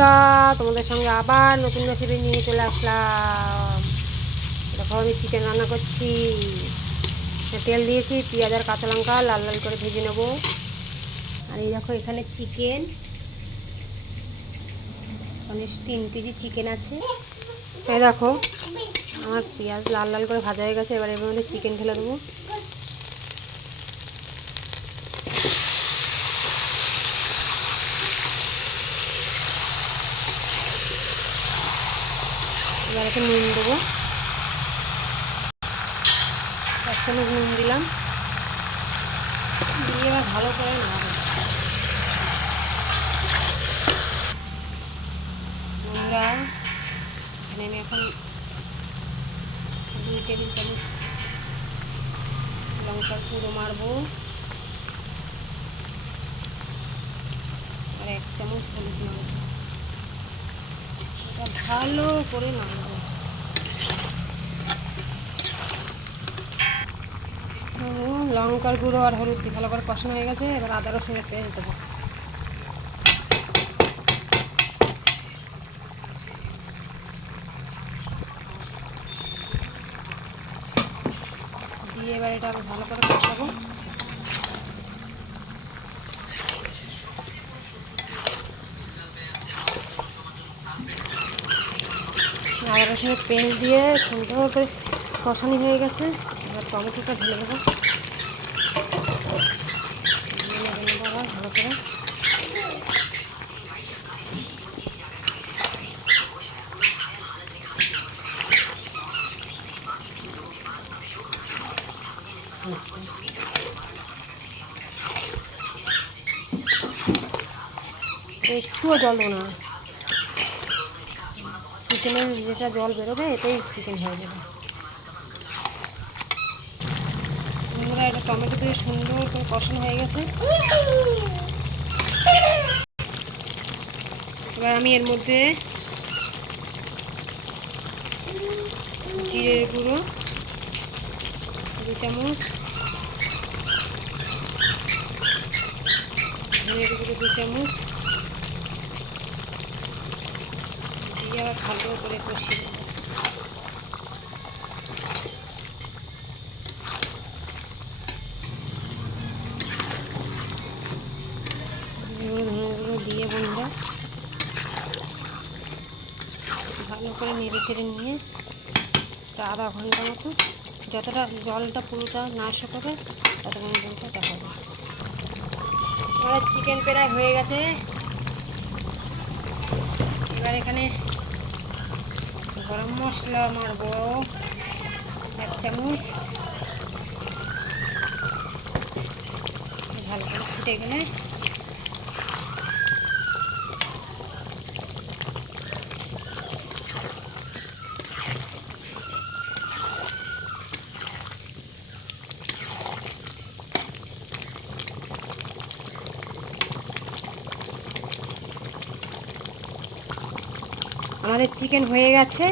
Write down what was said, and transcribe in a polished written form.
বন্ধুরা, তোমাদের সঙ্গে আবার নতুন রেসিপি নিয়ে চলে আসলাম। দেখো আমি চিকেন রান্না করছি। তেল দিয়েছি, পেঁয়াজ আর কাঁচা লঙ্কা লাল লাল করে ভেজে নেব। আর এই দেখো এখানে চিকেন, মানে 3 কেজি চিকেন আছে। এই দেখো আমার পেঁয়াজ লাল লাল করে ভাজা হয়ে গেছে। এবার এর মধ্যে চিকেন ঢেলে দেবো। এবার এতে নুন দেবো, 1 চামচ নুন দিলাম। দিয়ে এবার ভালো করে নাড়াবো। বন্ধুরা, এখানে আমি এখন 2 টেবিল চামচ লঙ্কার গুঁড়ো মারবো, আর 1 চামচ হলুদ মারবো। এটা ভালো করে নাড়বো। লঙ্কার গুঁড়ো আর হলুদ দিয়ে ভালো করে কষানো হয়ে গেছে। এবার আদা রসুনের পেস্ট দেবো। দিয়ে এবার এটা আমি ভালো করে কষাবো। আদা রসুনের পেস্ট দিয়ে সুন্দর করে কষানি হয়ে গেছে। এবার টমেটোটা ঢেলে দেবো। ভালো করে একটুও জল দেবো না। চিকেনের যেটা জল বেরোবে এটাই চিকেন হয়ে যাবে। বন্ধুরা, এটা টমেটো দিয়ে সুন্দর করে কষানো হয়ে গেছে। এবার আমি এর মধ্যে জিরের গুঁড়ো 2 চামচ, ধনের গুঁড়ো 2 চামচ দিয়ে আবার ভালো করে কষিয়ে দেবো। ধনেগুলো দিয়ে বন্ধুরা ভালো করে নেড়ে চেড়ে নিয়ে আধা ঘন্টা মতো, যতটা জলটা পুরোটা না শুকাবে ততক্ষণ পর্যন্ত দেখা হবে। এবার চিকেন প্রায় হয়ে গেছে। এবার এখানে গরম মশলা মারবো 1 চামচ। ভালো করে ফুটে গেলে আমাদের চিকেন হয়ে গেছে।